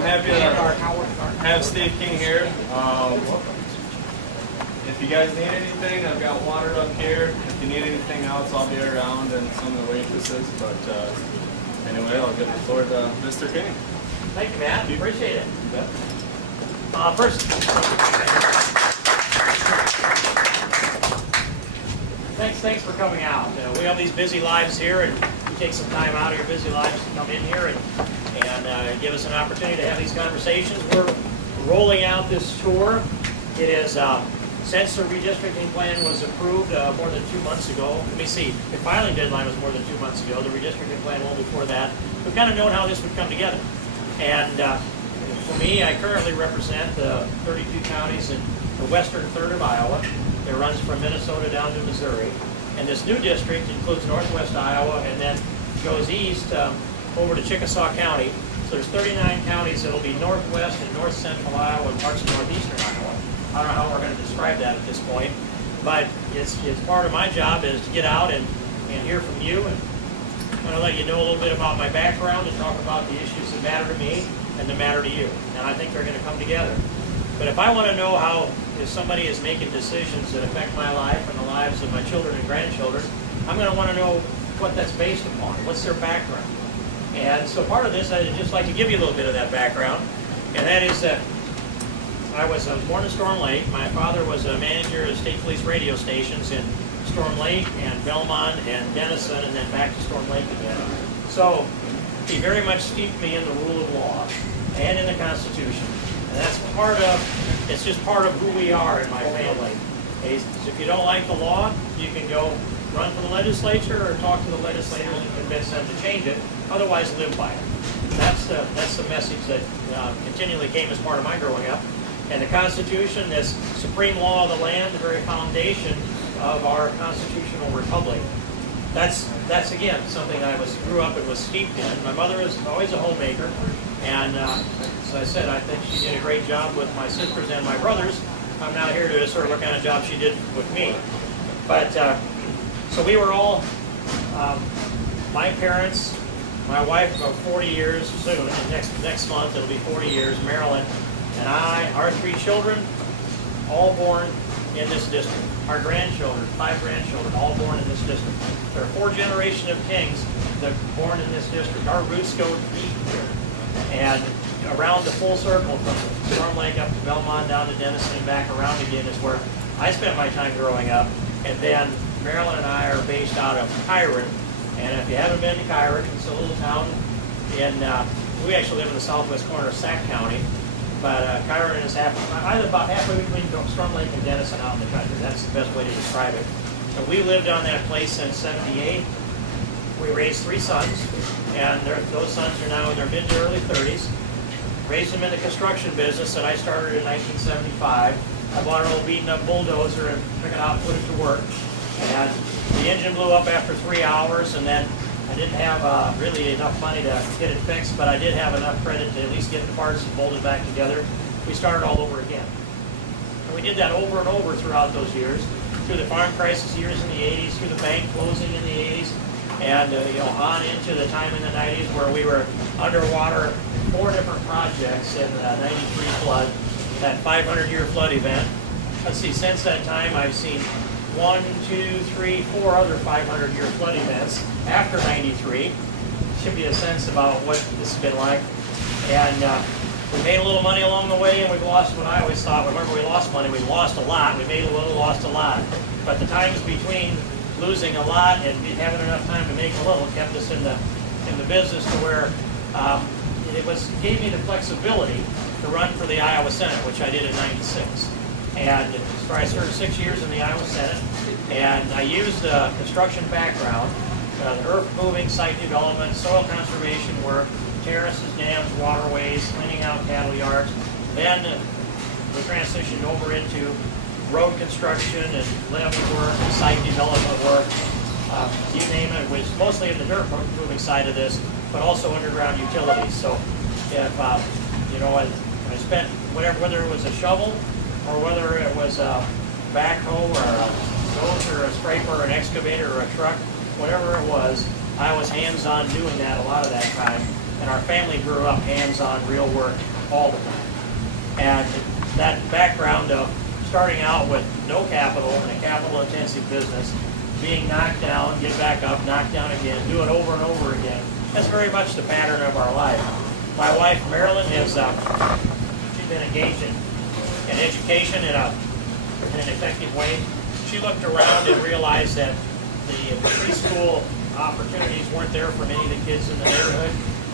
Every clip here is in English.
I'm happy to have Steve King here. If you guys need anything, I've got water up here. If you need anything else, I'll be around and some of the waitresses. But anyway, I'll give the floor to Mr. King. Thank you, Matt. Appreciate it. First, thanks for coming out. We have these busy lives here, and you take some time out of your busy lives to come in here and give us an opportunity to have these conversations. We're rolling out this tour. It is since the redistricting plan was approved more than 2 months ago. Let me see. The filing deadline was more than 2 months ago. The redistricting plan well before that. We've kind of known how this would come together. And for me, I currently represent the 32 counties in the western third of Iowa. It runs from Minnesota down to Missouri. And this new district includes northwest Iowa and then goes east over to Chickasaw County. So there's 39 counties that will be northwest and north central Iowa and parts of northeastern Iowa. I don't know how we're going to describe that at this point, but it's part of my job is to get out and hear from you, and I'm going to let you know a little bit about my background and talk about the issues that matter to me and that matter to you, and I think they're going to come together. But if I want to know how, if somebody is making decisions that affect my life and the lives of my children and grandchildren, I'm going to want to know what that's based upon, what's their background. And so part of this, I'd just like to give you a little bit of that background, and that is that I was born in Storm Lake. My father was a manager of state police radio stations in Storm Lake and Belmont and Denison, and then back to Storm Lake again. So he very much steeped me in the rule of law and in the Constitution. And that's it's just part of who we are in my family. If you don't like the law, you can go run for the legislature or talk to the legislators and convince them to change it. Otherwise, live by it. That's the message that continually came as part of my growing up. And the Constitution, this supreme law of the land, the very foundation of our constitutional republic. That's again something I grew up and was steeped in. My mother was always a homemaker, and as I said, I think she did a great job with my sisters and my brothers. I'm now here to sort of what kind of job she did with me. But so we were all my parents, my wife about 40 years soon. Next month it'll be 40 years. Marilyn and our 3 children, all born in this district. Our grandchildren, 5 grandchildren, all born in this district. There are 4 generations of Kings that were born in this district. Our roots go deep here. And around the full circle from Storm Lake up to Belmont, down to Denison, and back around again is where I spent my time growing up. And then Marilyn and I are based out of Kyron. And if you haven't been to Kyron, it's a little town we actually live in the southwest corner of Sac County. But Kyron is about halfway between Storm Lake and Denison out in the country. That's the best way to describe it. So we lived on that place since '78. We raised 3 sons, and those sons are now in their mid to early 30s. Raised them in the construction business that I started in 1975. I bought an old beaten-up bulldozer and took it out and put it to work. And the engine blew up after 3 hours, and then I didn't have really enough money to get it fixed, but I did have enough credit to at least get the parts and bolt it back together. We started all over again. And we did that over and over throughout those years, through the farm crisis years in the 80s, through the bank closing in the 80s, and on into the time in the 90s where we were underwater in 4 different projects in the 93 flood, that 500-year flood event. Let's see, since that time I've seen 1, 2, 3, 4 other 500-year flood events after 93. Should be a sense about what this has been like. And we made a little money along the way, and we've lost what I always thought. Whenever we lost money, we lost a lot. We made a little, lost a lot. But the times between losing a lot and having enough time to make a little kept us in the business to where gave me the flexibility to run for the Iowa Senate, which I did in '96. And I served 6 years in the Iowa Senate, and I used a construction background, earth moving, site development, soil conservation work, terraces, dams, waterways, cleaning out cattle yards. Then we transitioned over into road construction and levee work, and site development work. You name it. It was mostly in the dirt moving side of this, but also underground utilities. So if I spent whether it was a shovel or whether it was a backhoe or a dozer or a scraper or an excavator or a truck, whatever it was, I was hands-on doing that a lot of that time. and our family grew up hands-on, real work all the time. And that background of starting out with no capital in a capital-intensive business, being knocked down, get back up, knocked down again, do it over and over again, that's very much the pattern of our life. My wife, Marilyn, has she's been engaged in education in an effective way. She looked around and realized that the preschool opportunities weren't there for many of the kids in the neighborhood.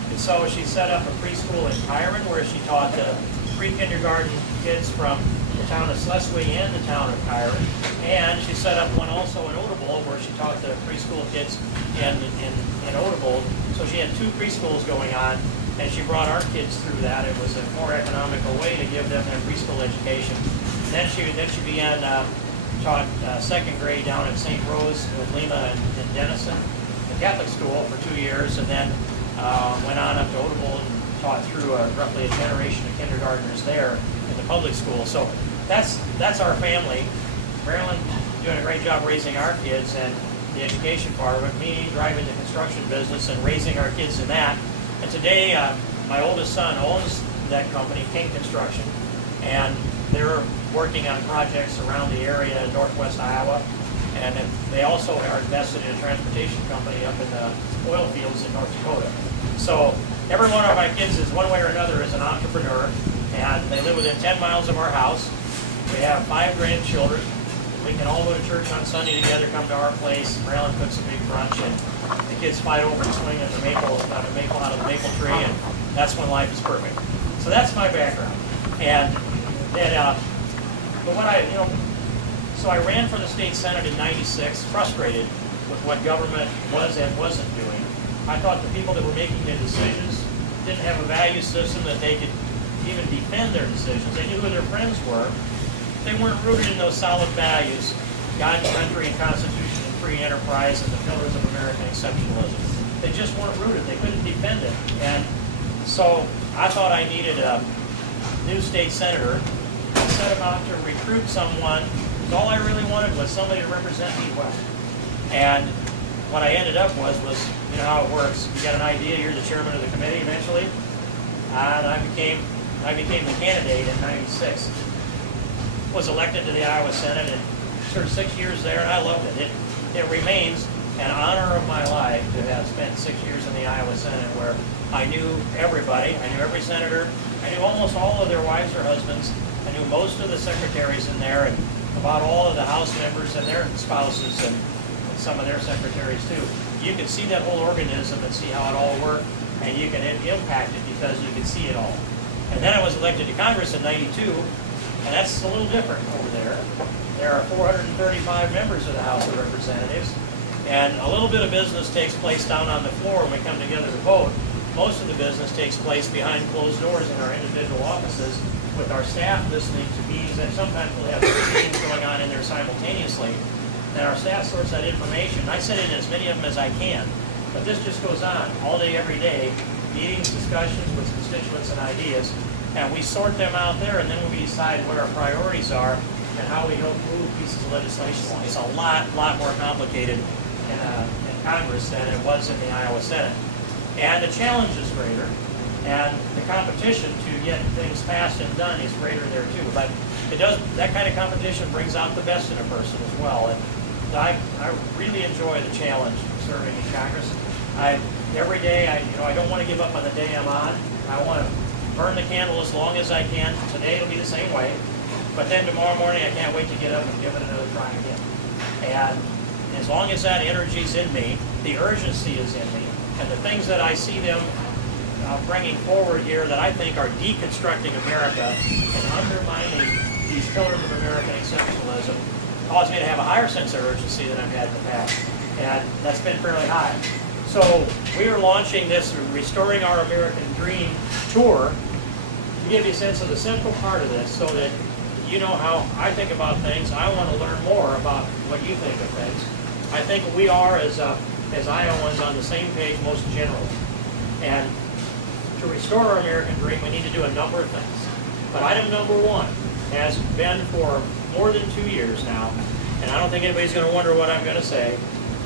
And so she set up a preschool in Kyron where she taught the pre-kindergarten kids from the town of Schleswig and the town of Kyron. And she set up one also in Odebolt where she taught the preschool kids in Odebolt. So she had 2 preschools going on, and she brought our kids through that. It was a more economical way to give them their preschool education. And then she began taught 2nd grade down at St. Rose with Lima and Denison, the Catholic school, for 2 years, and then went on up to Odebolt and taught through roughly a generation of kindergartners there in the public school. So that's our family. Marilyn doing a great job raising our kids and the education part of it, me driving the construction business and raising our kids in that. And today, my oldest son owns that company, King Construction, and they're working on projects around the area in northwest Iowa. And then they also are invested in a transportation company up in the oil fields in North Dakota. So every one of my kids is one way or another is an entrepreneur, and they live within 10 miles of our house. We have 5 grandchildren. We can all go to church on Sunday together, come to our place. Marilyn cooks a big brunch, and the kids fight over and swing at the maple out of the maple tree, and that's when life is perfect. So that's my background. And then, but what so I ran for the state senate in '96, frustrated with what government was and wasn't doing. I thought the people that were making the decisions didn't have a value system that they could even defend their decisions. They knew who their friends were. They weren't rooted in those solid values, God, country, and Constitution, and free enterprise, and the pillars of American exceptionalism. They just weren't rooted. They couldn't defend it. And so I thought I needed a new state senator. I set about to recruit someone. All I really wanted was somebody to represent me well. And what I ended up was you know how it works. You got an idea, you're the chairman of the committee eventually. And I became the candidate in '96. Was elected to the Iowa Senate and served 6 years there, and I loved it. It remains an honor of my life to have spent 6 years in the Iowa Senate, where I knew everybody. I knew every senator. I knew almost all of their wives or husbands. I knew most of the secretaries in there, and about all of the House members and their spouses, and some of their secretaries too. You can see that whole organism and see how it all worked, and you can impact it because you can see it all. And then I was elected to Congress in '92. And that's a little different over there. There are 435 members of the House of Representatives, and a little bit of business takes place down on the floor when we come together to vote. Most of the business takes place behind closed doors in our individual offices with our staff listening to meetings, and sometimes we'll have meetings going on in there simultaneously. And our staff sorts that information. I sit in as many of them as I can, but this just goes on all day, every day, meetings, discussions with constituents and ideas. And we sort them out there, and then we decide what our priorities are and how we help move pieces of legislation along. It's a lot more complicated in Congress than it was in the Iowa Senate. And the challenge is greater, and the competition to get things passed and done is greater there too. But that kind of competition brings out the best in a person as well. And I really enjoy the challenge of serving in Congress. Every day, I don't want to give up on the day I'm on. I want to burn the candle as long as I can. Today it'll be the same way. But then tomorrow morning I can't wait to get up and give it another try again. And as long as that energy's in me, the urgency is in me, and the things that I see them bringing forward here that I think are deconstructing America and undermining these pillars of American exceptionalism cause me to have a higher sense of urgency than I've had in the past. And that's been fairly high. So we are launching this Restoring Our American Dream tour to give you a sense of the central part of this so that you know how I think about things. I want to learn more about what you think of things. I think we are, as Iowans, on the same page most generally. And to restore our American dream, we need to do a number of things. But item number 1 has been for more than 2 years now, and I don't think anybody's going to wonder what I'm going to say,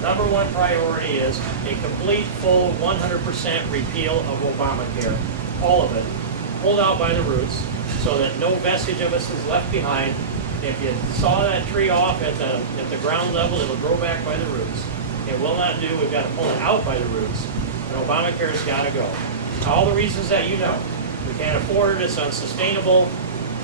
number one priority is a complete, full, 100% repeal of Obamacare. All of it, pulled out by the roots, so that no vestige of us is left behind. If you saw that tree off at the ground level, it'll grow back by the roots. It will not do. We've got to pull it out by the roots, and Obamacare's got to go. All the reasons that you know. We can't afford it, it's unsustainable.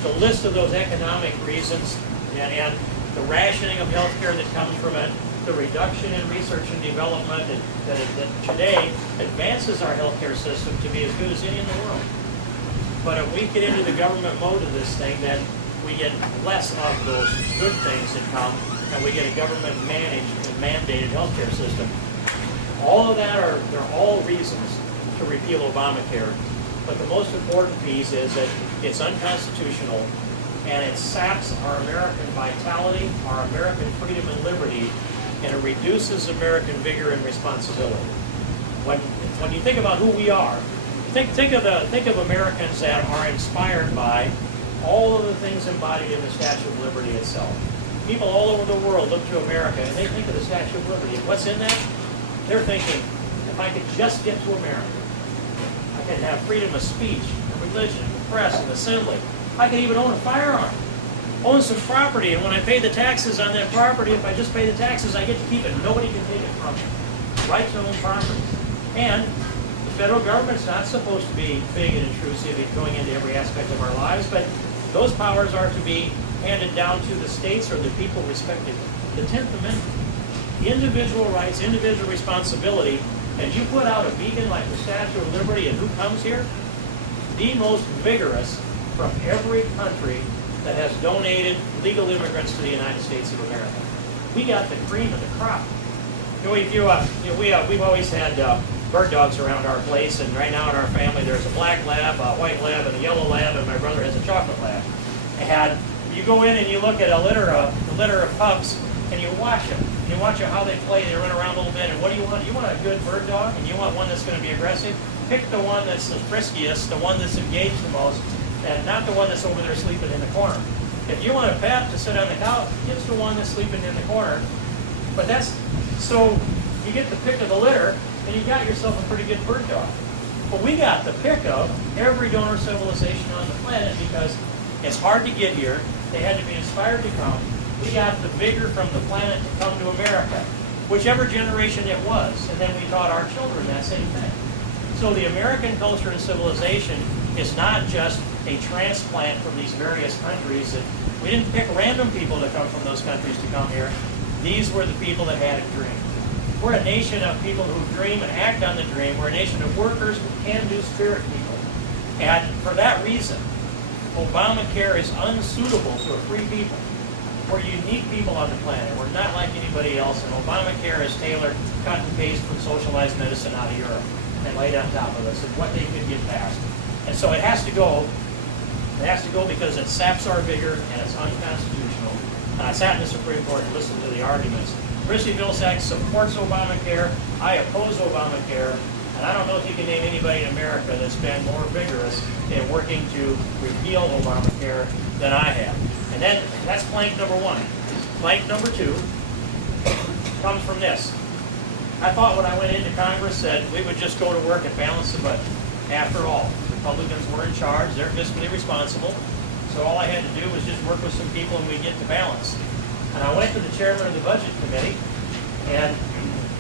The list of those economic reasons and the rationing of health care that comes from it, the reduction in research and development that today advances our healthcare system to be as good as any in the world. But if we get into the government mode of this thing, then we get less of those good things that come, and we get a government managed and mandated healthcare system. All of that they're all reasons to repeal Obamacare. But the most important piece is that it's unconstitutional, and it saps our American vitality, our American freedom and liberty, and it reduces American vigor and responsibility. When you think about who we are, think of Americans that are inspired by all of the things embodied in the Statue of Liberty itself. People all over the world look to America and they think of the Statue of Liberty. And what's in that? They're thinking, if I could just get to America, I could have freedom of speech, and religion, and press, and assembly. I could even own a firearm, own some property, and when I pay the taxes on that property, if I just pay the taxes, I get to keep it. Nobody can take it from me. Right to own property. And the federal government's not supposed to be big and intrusive in going into every aspect of our lives, but those powers are to be handed down to the states or the people respectively. The 10th Amendment, individual rights, individual responsibility, and you put out a beacon like the Statue of Liberty, and who comes here? The most vigorous from every country that has donated legal immigrants to the United States of America. We got the cream of the crop. We've always had bird dogs around our place, and right now in our family there's a black lab, a white lab, and a yellow lab, and my brother has a chocolate lab. And you go in and you look at a litter of pups, and you watch them. You watch how they play, they run around a little bit, and what do you want? You want a good bird dog, and you want one that's going to be aggressive? Pick the one that's the friskiest, the one that's engaged the most, and not the one that's over there sleeping in the corner. If you want a pet to sit on the couch, it's the one that's sleeping in the corner. But so you get the pick of the litter, and you got yourself a pretty good bird dog. But we got the pick of every donor civilization on the planet because it's hard to get here. They had to be inspired to come. We got the vigor from the planet to come to America, whichever generation it was, and then we taught our children that same thing. So the American culture and civilization is not just a transplant from these various countries. That we didn't pick random people to come from those countries to come here. These were the people that had a dream. We're a nation of people who dream and act on the dream. We're a nation of workers who can-do spirit people. And for that reason, Obamacare is unsuitable to a free people. We're unique people on the planet. We're not like anybody else, and Obamacare is tailored, cut and paste from socialized medicine out of Europe and laid on top of us and what they could get past. And so it has to go. It has to go because it saps our vigor and it's unconstitutional. I sat in the Supreme Court and listened to the arguments. Christy Vilsack supports Obamacare. I oppose Obamacare. And I don't know if you can name anybody in America that's been more vigorous in working to repeal Obamacare than I have. And then that's plank number one. Plank number two comes from this. I thought when I went into Congress that we would just go to work and balance the budget. After all, Republicans were in charge. They're fiscally responsible. So all I had to do was just work with some people and we'd get to balance. And I went to the chairman of the budget committee and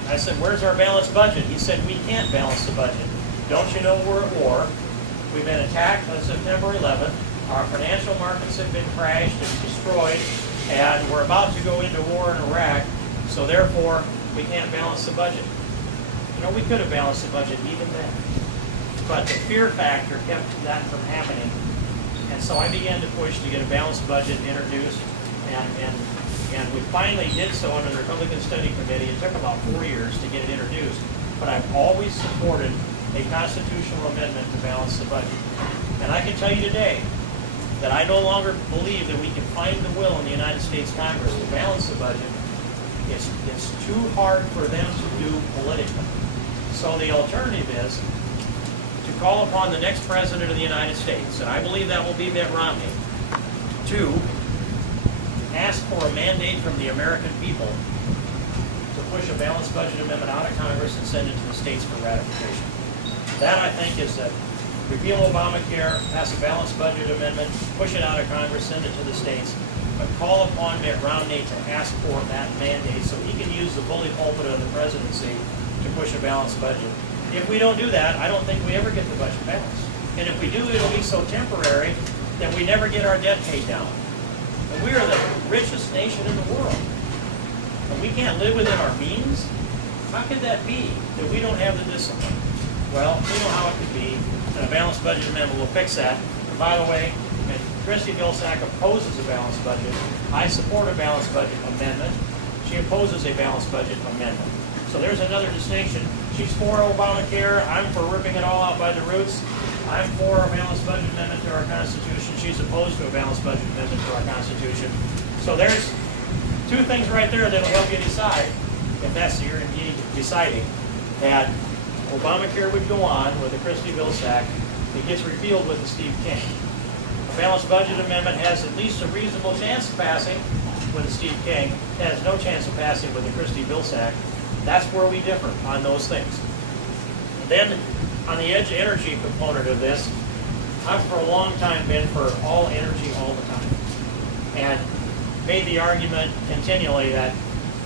I said, where's our balanced budget? He said, we can't balance the budget. Don't you know we're at war? We've been attacked on September 11th. Our financial markets have been crashed and destroyed, and we're about to go into war in Iraq, so therefore we can't balance the budget. You know, we could have balanced the budget even then, but the fear factor kept that from happening, and so I began to push to get a balanced budget introduced, and we finally did so under the Republican Study Committee. It took about 4 years to get it introduced, but I've always supported a constitutional amendment to balance the budget. And I can tell you today that I no longer believe that we can find the will in the United States Congress to balance the budget. It's too hard for them to do politically. So the alternative is to call upon the next president of the United States, and I believe that will be Mitt Romney, to ask for a mandate from the American people to push a balanced budget amendment out of Congress and send it to the states for ratification. That, I think, is that repeal Obamacare, pass a balanced budget amendment, push it out of Congress, send it to the states, but call upon Mitt Romney to ask for that mandate so he can use the bully pulpit of the presidency to push a balanced budget. If we don't do that, I don't think we ever get the budget balanced. And if we do, it'll be so temporary that we never get our debt paid down. And we are the richest nation in the world. And we can't live within our means? How could that be, that we don't have the discipline? Well, we know how it could be, and a balanced budget amendment will fix that. And by the way, if Christy Vilsack opposes a balanced budget, I support a balanced budget amendment. She opposes a balanced budget amendment. So there's another distinction. She's for Obamacare, I'm for ripping it all out by the roots. I'm for a balanced budget amendment to our Constitution. She's opposed to a balanced budget amendment to our Constitution. So there's two things right there that'll help you decide, if that's you're indeed deciding, that Obamacare would go on with the Christy Vilsack. It gets repealed with the Steve King. A balanced budget amendment has at least a reasonable chance of passing with the Steve King. It has no chance of passing with the Christy Vilsack. That's where we differ on those things. And then, on the edge energy component of this, I've for a long time been for all energy all the time. And made the argument continually that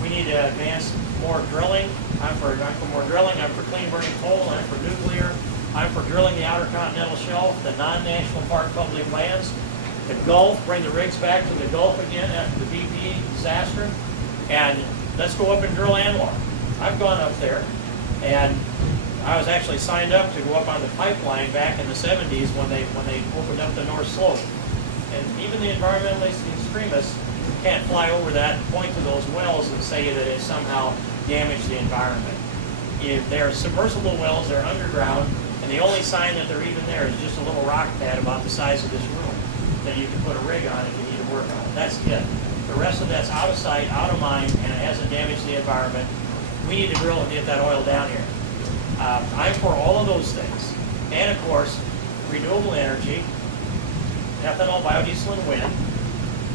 we need to advance more drilling. I'm for more drilling. I'm for clean burning coal. I'm for nuclear. I'm for drilling the Outer Continental Shelf, the non-national park public lands, the Gulf, bring the rigs back to the Gulf again after the BP disaster, and let's go up and drill ANWR. I've gone up there, and I was actually signed up to go up on the pipeline back in the 70s when they opened up the North Slope. And even the environmentalist extremists can't fly over that and point to those wells and say that it somehow damaged the environment. If they're submersible wells, they're underground, and the only sign that they're even there is just a little rock pad about the size of this room that you can put a rig on if you need to work on it. That's it. The rest of that's out of sight, out of mind, and it hasn't damaged the environment. We need to drill and get that oil down here. I'm for all of those things. And of course, renewable energy, ethanol, biodiesel, and wind.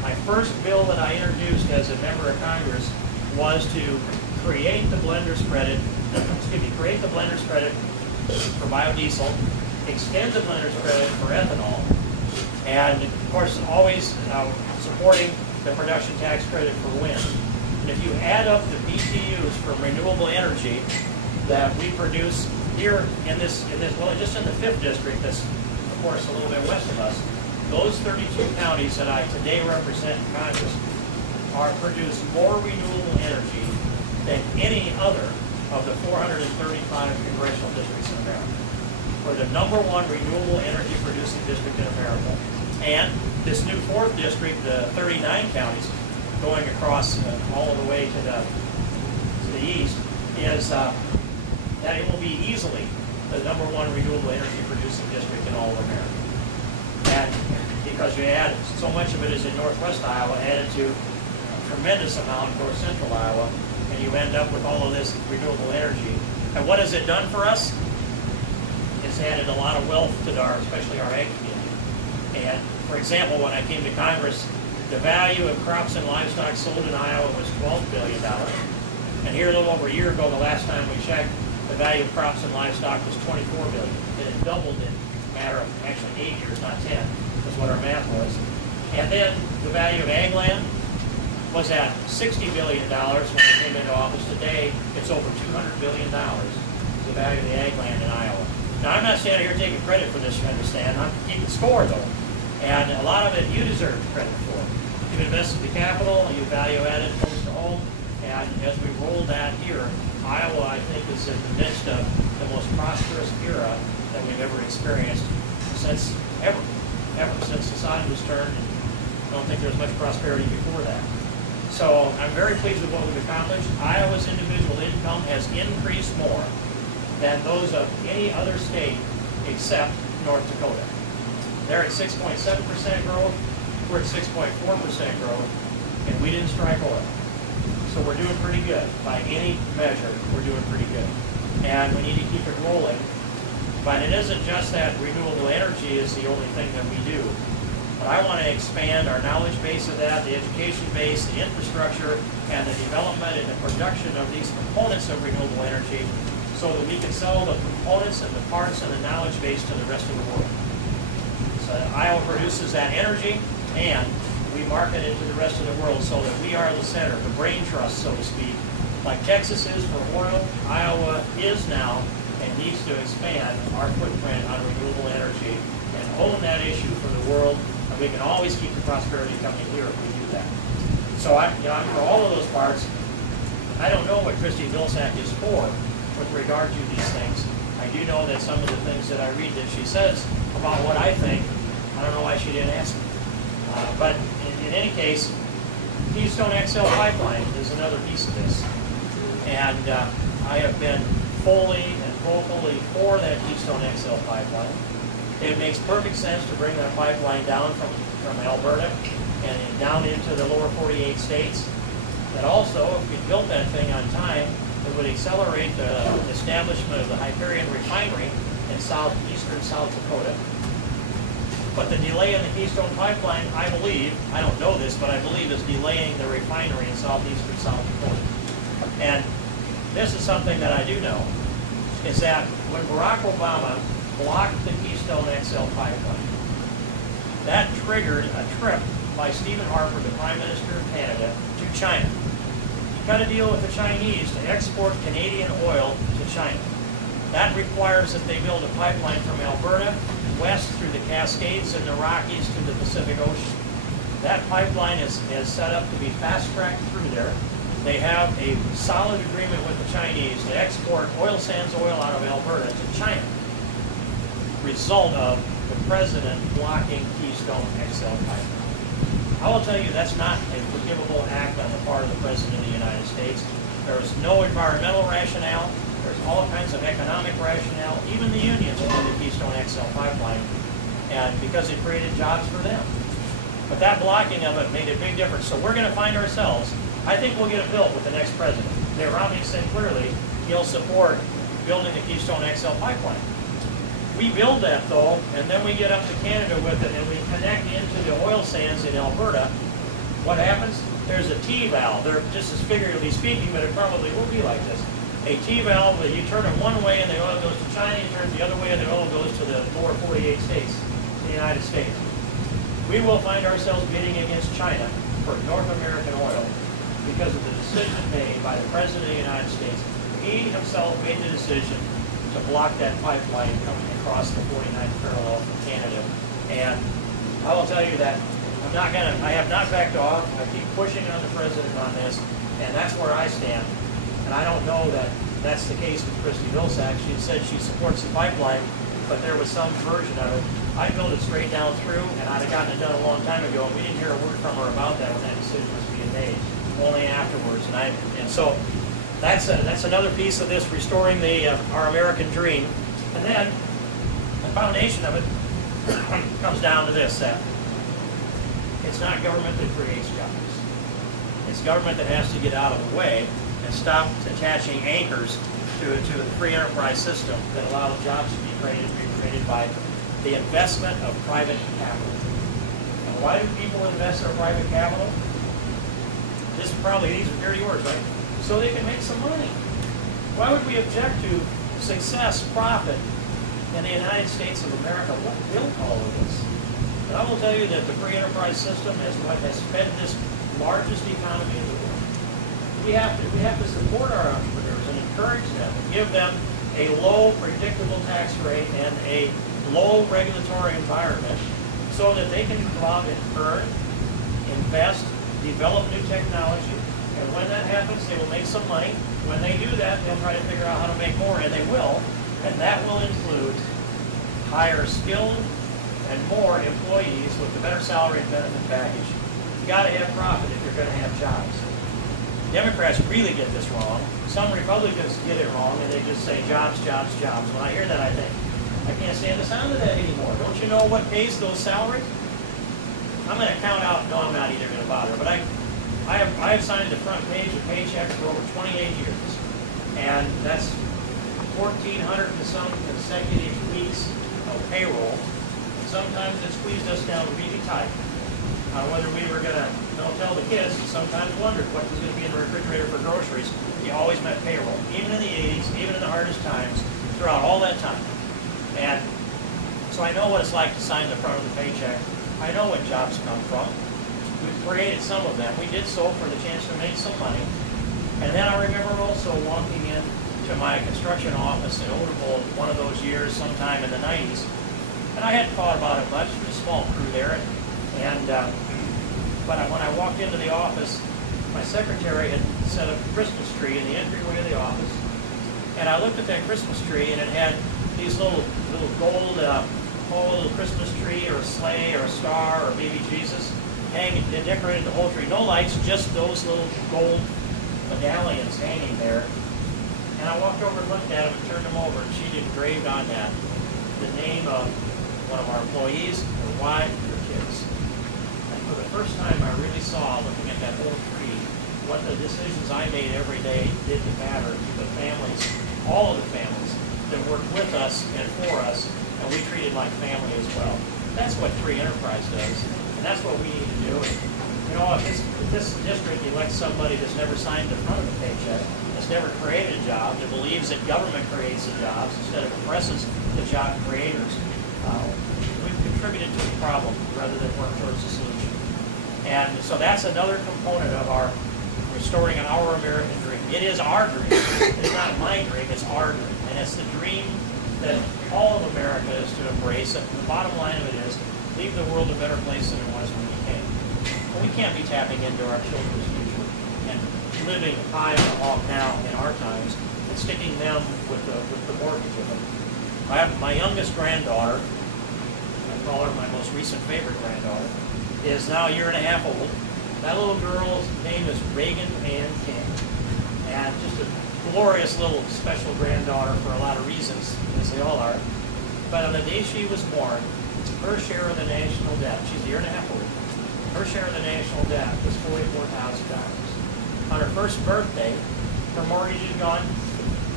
My first bill that I introduced as a member of Congress was to create the blender's credit, create the blender's credit for biodiesel, extend the blender's credit for ethanol, and of course always supporting the production tax credit for wind. And if you add up the BTUs for renewable energy that we produce here in this, well, just in the 5th district, that's of course a little bit west of us, those 32 counties that I today represent in Congress produce more renewable energy than any other of the 435 congressional districts in America. We're the #1 renewable energy producing district in America. And this new 4th district, the 39 counties, going across all the way to the east, is that it will be easily the #1 renewable energy producing district in all of America. And because you add so much of it is in northwest Iowa, added to a tremendous amount in north central Iowa, and you end up with all of this renewable energy. And what has it done for us? It's added a lot of wealth to especially our ag community. And for example, when I came to Congress, the value of crops and livestock sold in Iowa was $12 billion. And here a little over a year ago, the last time we checked, the value of crops and livestock was $24 billion. It had doubled in a matter of actually 8 years, not 10, is what our math was. And then the value of ag land was at $60 billion when I came into office. Today, it's over $200 billion, the value of the ag land in Iowa. Now, I'm not standing here taking credit for this, you understand. I'm keeping score, though. And a lot of it you deserve credit for. You've invested the capital, you value added close to home, and as we roll that here, Iowa, I think, is in the midst of the most prosperous era that we've ever experienced since since the sun was turned. I don't think there was much prosperity before that. So I'm very pleased with what we've accomplished. Iowa's individual income has increased more than those of any other state except North Dakota. They're at 6.7% growth, we're at 6.4% growth, and we didn't strike oil. So we're doing pretty good. By any measure, we're doing pretty good. And we need to keep it rolling. But it isn't just that renewable energy is the only thing that we do. But I want to expand our knowledge base of that, the education base, the infrastructure, and the development and the production of these components of renewable energy so that we can sell the components and the parts and the knowledge base to the rest of the world. So Iowa produces that energy, and we market it to the rest of the world so that we are the center, the brain trust, so to speak. Like Texas is for oil, Iowa is now and needs to expand our footprint on renewable energy and own that issue for the world. And we can always keep the prosperity coming here if we do that. So I'm for all of those parts. I don't know what Christy Vilsack is for with regard to these things. I do know that some of the things that I read that she says about what I think, I don't know why she didn't ask me. But in any case, Keystone XL pipeline is another piece of this. And I have been fully and vocally for that Keystone XL pipeline. It makes perfect sense to bring that pipeline down from Alberta and down into the lower 48 states. That also, if we built that thing on time, it would accelerate the establishment of the Hyperion refinery in southeastern South Dakota. But the delay in the Keystone pipeline, I believe, I don't know this, but I believe is delaying the refinery in southeastern South Dakota. And this is something that I do know, is that when Barack Obama blocked the Keystone XL pipeline, that triggered a trip by Stephen Harper, the Prime Minister of Canada, to China. He cut a deal with the Chinese to export Canadian oil to China. That requires that they build a pipeline from Alberta west through the Cascades and the Rockies to the Pacific Ocean. That pipeline is set up to be fast-tracked through there. They have a solid agreement with the Chinese to export oil sands oil out of Alberta to China. Result of the president blocking Keystone XL pipeline. I will tell you that's not a forgivable act on the part of the President of the United States. There is no environmental rationale. There's all kinds of economic rationale. Even the unions wanted the Keystone XL pipeline, and because it created jobs for them. But that blocking of it made a big difference. So we're going to find ourselves, I think we'll get it built with the next president. Mitt Romney said clearly he'll support building the Keystone XL pipeline. We build that though, and then we get up to Canada with it, and we connect into the oil sands in Alberta. What happens? There's a T-valve. They're just as figuratively speaking, but it probably will be like this. A T-valve that you turn it one way and the oil goes to China, you turn it the other way and the oil goes to the lower 48 states, the United States. We will find ourselves bidding against China for North American oil because of the decision made by the President of the United States. He himself made the decision to block that pipeline coming across the 49th parallel from Canada. And I will tell you that I have not backed off. I keep pushing on the President on this, and that's where I stand. And I don't know that that's the case with Christy Vilsack. She said she supports the pipeline, but there was some version of it. I built it straight down through, and I'd have gotten it done a long time ago, and we didn't hear a word from her about that when that decision was being made, only afterwards. And so that's another piece of this, restoring our American dream. And then the foundation of it comes down to this, that it's not government that creates jobs. It's government that has to get out of the way and stop attaching anchors to the free enterprise system that allow jobs to be created by the investment of private capital. And why do people invest their private capital? These are dirty words, right? So they can make some money. Why would we object to success, profit in the United States of America? What built all of this? But I will tell you that the free enterprise system is what has fed this largest economy in the world. We have to support our entrepreneurs and encourage them, and give them a low predictable tax rate and a low regulatory environment so that they can go out and earn, invest, develop new technology. And when that happens, they will make some money. When they do that, they'll try to figure out how to make more, and they will. And that will include higher skilled and more employees with a better salary and benefit package. You've got to have profit if you're going to have jobs. Democrats really get this wrong. Some Republicans get it wrong, and they just say jobs, jobs, jobs. When I hear that, I think, I can't stand the sound of that anymore. Don't you know what pays those salaries? I'm going to count out. No, I'm not either going to bother. But I have signed the front page of paychecks for over 28 years, and that's 1,400 and some consecutive weeks of payroll. sometimes it squeezed us down really tight. Whether we were going to tell the kids, sometimes wondered what was going to be in the refrigerator for groceries. You always met payroll, even in the 80s, even in the hardest times, throughout all that time. And so I know what it's like to sign the front of the paycheck. I know what jobs come from. We've created some of them. We did so for the chance to make some money. And then I remember also walking into my construction office in Humbolt one of those years, sometime in the 90s. And I hadn't thought about it much. There was a small crew there. But when I walked into the office, my secretary had set up a Christmas tree in the entryway of the office. And I looked at that Christmas tree, and it had these little gold, little Christmas tree, or a sleigh, or a star, or baby Jesus, hanging, they decorated the whole tree. No lights, just those little gold medallions hanging there. And I walked over and looked at them and turned them over, and she'd engraved on that the name of one of our employees, her wife, her kids. And for the first time, I really saw, looking at that whole tree, what the decisions I made every day did to matter to the families, all of the families that worked with us and for us, and we treated like family as well. That's what Free Enterprise does, and that's what we need to do. And, if this district elects somebody that's never signed the front of the paycheck, that's never created a job, that believes that government creates the jobs instead of oppresses the job creators, we've contributed to the problem rather than work towards the solution. And so that's another component of our restoring our American dream. It is our dream. It's not my dream, it's our dream. And it's the dream that all of America is to embrace. And the bottom line of it is, leave the world a better place than it was when we came. And we can't be tapping into our children's future and living high on the hog now in our times and sticking them with the mortgage of them. I have my youngest granddaughter, I call her my most recent favorite granddaughter, is now a year and a half old. That little girl's name is Reagan Ann King. And just a glorious little special granddaughter for a lot of reasons, as they all are. But on the day she was born, her share of the national debt, she's a year and a half old, her share of the national debt was $44,000. On her first birthday, her mortgage had gone,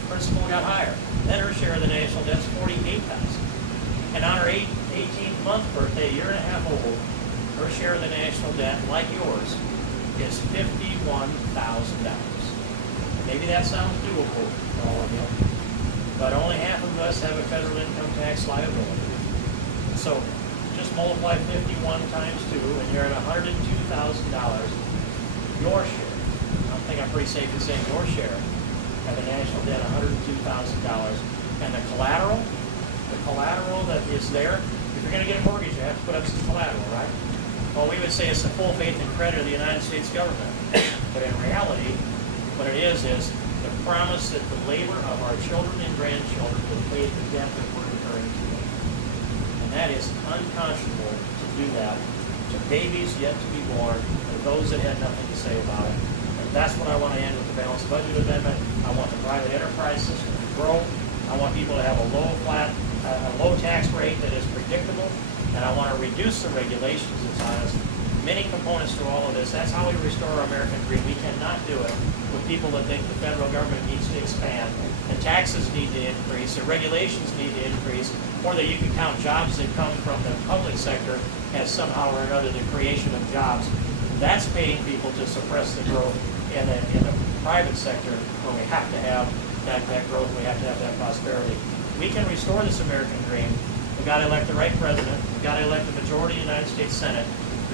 principal got higher. Then her share of the national debt is $48,000. And on her 18th month birthday, a year and a half old, her share of the national debt, like yours, is $51,000. Maybe that sounds doable to all of you, but only half of us have a federal income tax liability. So just multiply 51 times 2, and you're at $102,000. Your share, I think I'm pretty safe in saying your share of the national debt, $102,000. And the collateral that is there, if you're going to get a mortgage, you have to put up some collateral, right? Well, we would say it's the full faith and credit of the United States government. But in reality, what it is the promise that the labor of our children and grandchildren will pay the debt that we're incurring today. And that is unconscionable to do that to babies yet to be born, or those that had nothing to say about it. And that's what I want to end with the balanced budget amendment. I want the private enterprise system to grow. I want people to have a low tax rate that is predictable. And I want to reduce the regulations that's on us. Many components to all of this. That's how we restore our American dream. We cannot do it with people that think the federal government needs to expand, and taxes need to increase, the regulations need to increase, or that you can count jobs that come from the public sector as somehow or another the creation of jobs. That's paying people to suppress the growth in the private sector, where we have to have that growth, we have to have that prosperity. We can restore this American dream. We've got to elect the right president. We've got to elect the majority of the United States Senate.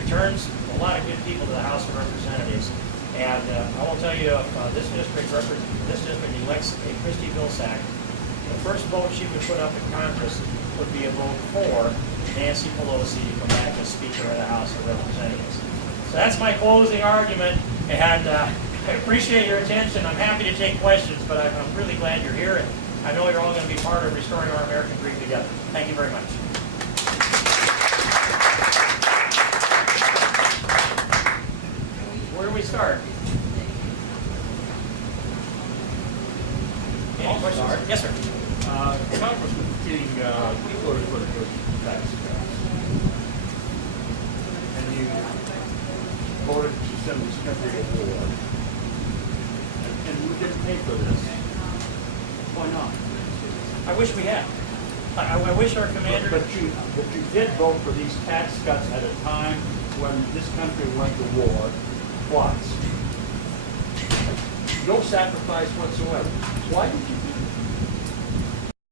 Returns a lot of good people to the House of Representatives. And I will tell you, if this district elects a Christy Vilsack, the first vote she would put up in Congress would be a vote for Nancy Pelosi to come back as Speaker of the House of Representatives. So that's my closing argument, and I appreciate your attention. I'm happy to take questions, but I'm really glad you're here, and I know you're all going to be part of restoring our American dream together. Thank you very much. Where do we start? Any questions? Yes, sir. Congressman King, you voted for the good tax cuts. And you voted to send this country to war. And we didn't pay for this. Why not? I wish we had. I wish our commander. But you did vote for these tax cuts at a time when this country went to war twice. No sacrifice whatsoever. Why did you do